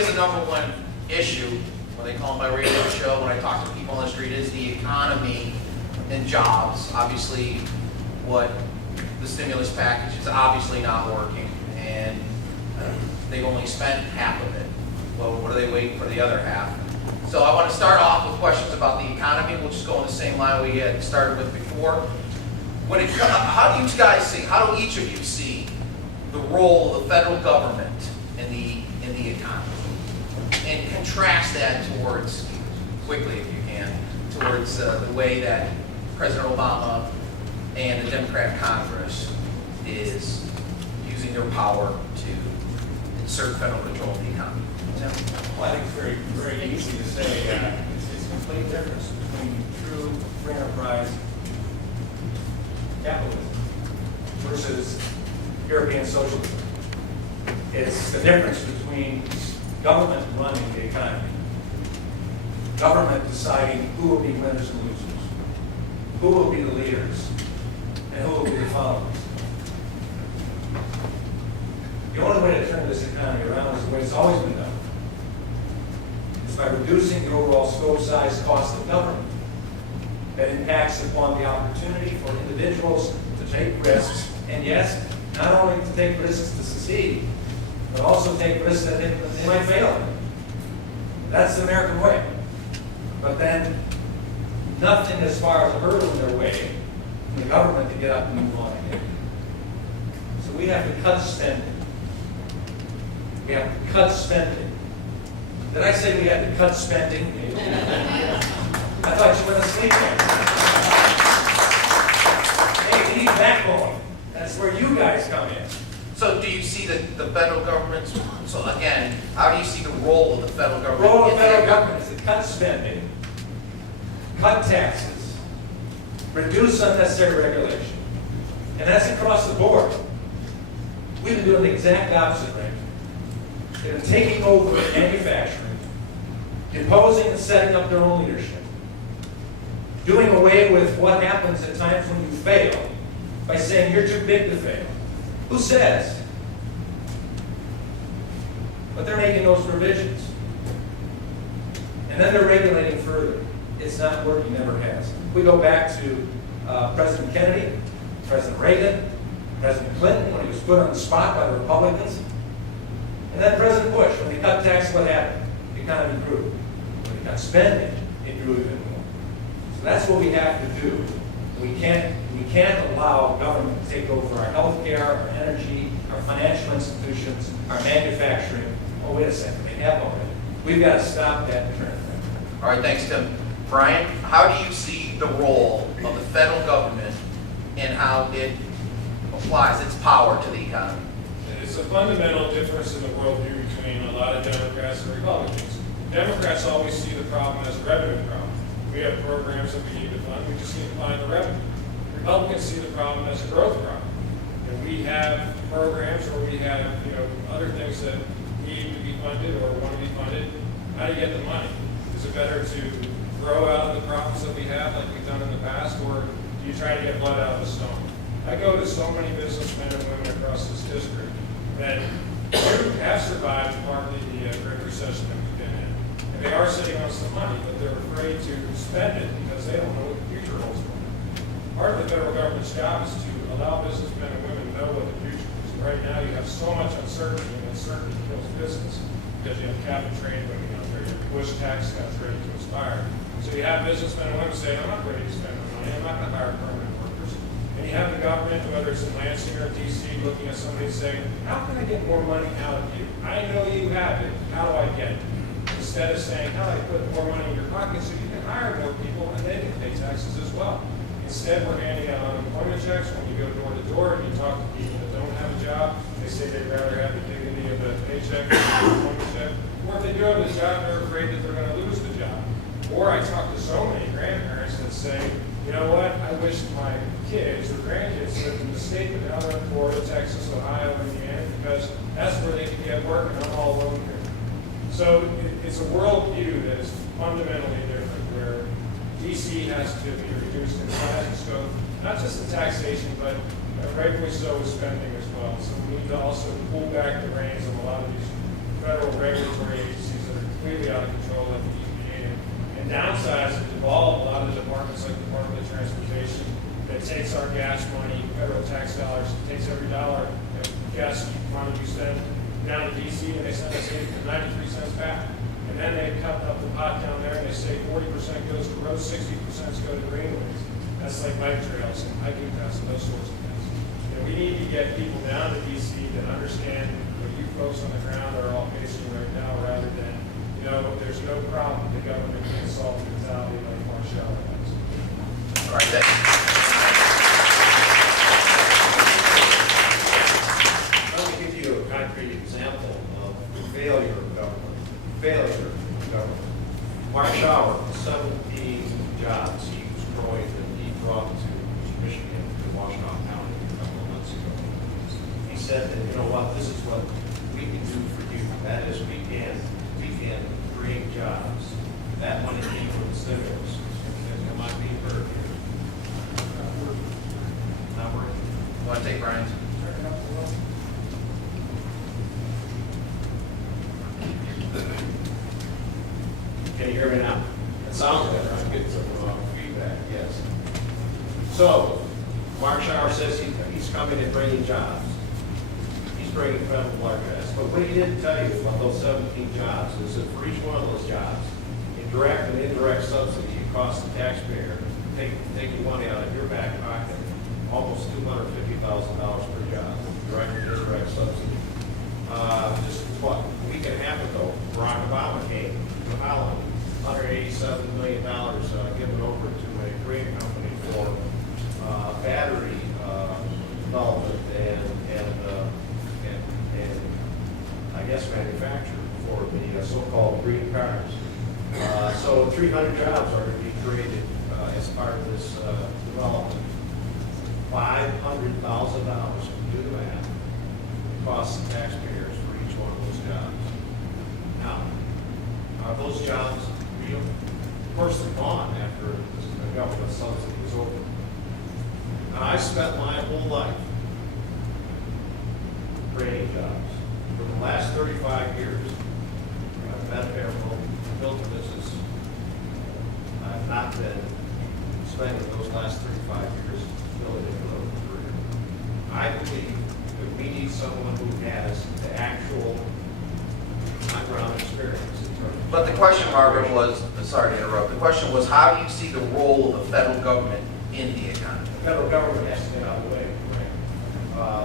is the number one issue, when they call my radio show, when I talk to people on the street, is the economy and jobs. Obviously, what the stimulus package is obviously not working, and they've only spent half of it. Well, what are they waiting for the other half? So I want to start off with questions about the economy. We'll just go in the same line we had started with before. How do you guys see, how do each of you see the role of the federal government in the economy? And contrast that towards, quickly if you can, towards the way that President Obama and the Democratic Congress is using their power to insert federal control of the economy. Tim? Well, I think it's very, very easy to say it's a complete difference between true free enterprise capitalism versus European socialism. It's the difference between government running the economy, government deciding who will be winners and losers, who will be the leaders, and who will be the followers. The only way to turn this economy around is the way it's always been done. It's by reducing the overall scope, size, cost of government that impacts upon the opportunity for individuals to take risks, and yes, not only to take risks to succeed, but also take risks that they might fail. That's the American way. But then, nothing as far as a hurdle in their way for the government to get up and move on again. So we have to cut spending. We have to cut spending. Did I say we had to cut spending? I thought you went to sleep there. Hey, we need backbone. That's where you guys come in. So do you see the federal government, so again, how do you see the role of the federal The government? role of the federal government is to cut spending, cut taxes, reduce unnecessary regulation. And that's across the board. We've been doing the exact opposite right now. They've been taking over manufacturing, imposing and setting up their own leadership, doing away with what happens at times when you fail by saying you're too big to fail. Who says? But they're making those provisions. And then they're regulating further. It's not working, never has. We go back to President Kennedy, President Reagan, President Clinton, when he was put on the spot by the Republicans, and then President Bush. When they cut taxes, what happened? The economy grew. When they cut spending, it grew even more. So that's what we have to do. We can't allow government to take over our health care, our energy, our financial institutions, our manufacturing. Oh, wait a second, they have already. We've got to stop that trend. All right, thanks, Tim. Brian, how do you see the role of the federal government and how it applies its power to the economy? It's a fundamental difference in the worldview between a lot of Democrats and Republicans. Democrats always see the problem as a revenue problem. We have programs that we need to fund, we just need to find the revenue. Republicans see the problem as a growth problem. And we have programs or we have other things that need to be funded or want to be funded. How do you get the money? Is it better to grow out of the problems that we have like we've done in the past, or do you try to get blood out of the stone? I go to so many businessmen and women across this district that have survived partly the Great Recession that we've been in. And they are sitting on some money, but they're afraid to spend it because they don't know what the future holds for them. Part of the federal government's job is to allow businessmen and women to know what the future is. And right now you have so much uncertainty, and uncertainty kills business because you have cap and trade moving out there. You have Bush tax cuts ready to expire. So you have businessmen and women saying, I'm not ready to spend my money. I'm not going to hire permanent workers. And you have the government, whether it's in Lansing or D.C., looking at somebody saying, how can I get more money out of you? I know you have it. How do I get it? Instead of saying, how do I put more money in your pocket so you can hire more people and they can pay taxes as well? Instead, we're handing out unemployment checks. When you go door to door and you talk to people that don't have a job, they say they'd rather have the dignity of a paycheck than an unemployment check. Or if they do have a job, they're afraid that they're going to lose the job. Or I talk to so many grandparents that say, you know what, I wish my kids or grandkids lived in the state, but now they're in Florida, Texas, Ohio, Indiana, because that's where they can get work, and I'm all alone here. So it's a worldview that is fundamentally different, where D.C. has to be reduced in size and scope, not just the taxation, but rightfully so with spending as well. So we need to also pull back the reins of a lot of these federal regulatory agencies downsides have devolved, a lot of the departments, like the Department of Transportation, that takes our gas money, federal tax dollars, takes every dollar of gas money you spend down to DC, and they send us 93 cents back. And then they cut up the pot down there, and they say 40% goes to roads, 60% go to greenways. That's like bike trails and hiking paths and those sorts of things. You know, we need to get people down to DC that understand what you folks on the ground are all facing right now, rather than, you know, there's no problem the government can't solve the mentality like Marshall has. All right, thank you. Let me give you a concrete example of failure of government. Mark Schauer, 17 jobs he was growing and he brought to Michigan, to Washtenaw County a couple of months ago. He said that, you know what, this is what we can do for you. That is, we can create jobs. That money came from the stimulus. Am I being heard here? Not working. Want to take Brian's? Can you hear me now? It sounds better. I'm getting some feedback, yes. So, Mark Schauer says he's coming and bringing jobs. He's bringing federal blood gas. But what he didn't tell you about those 17 jobs is that for each one of those jobs, in direct and indirect subsidy, it costs the taxpayer, take your money out of your back pocket, almost $250,000 per job, direct and indirect subsidy. Just what, a week and a half ago, Barack Obama came to Holland, $187 million given over to a Korean company for battery development and I guess manufacture for the so-called green cars. So 300 jobs are to be created as part of this development. $500,000, do the math, costs the taxpayers for each one of those jobs. Now, are those jobs real? Of course, they're gone after the government subsidy is over. Now, I spent my whole life creating jobs. For the last 35 years, I've been a airboat, built a business. I've not been spending those last 35 years building a career. I believe that we need someone who has the actual on-ground experience. But the question, Margaret, was, sorry to interrupt, the question was, how do you see the role of the federal government in the economy? The federal government has to get out of the way, right?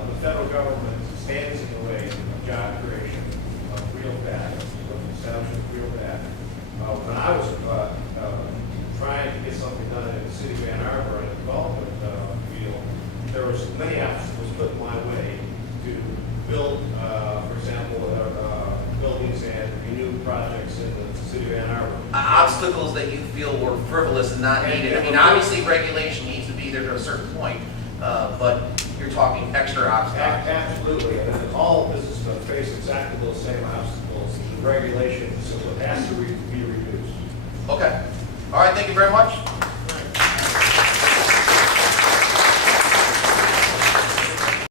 The federal government stands in the way of job creation, of real bad, establishment of real bad. When I was trying to get something done in the city of Ann Arbor in the development field, there was many obstacles put in my way to build, for example, buildings and renew projects in the city of Ann Arbor. Obstacles that you feel were frivolous and not needed. I mean, obviously, regulation needs to be there to a certain point, but you're talking extra obstacles. Absolutely, and all businesses face exactly those same obstacles. The regulation, so it has to be reduced. Okay. All right, thank you very much.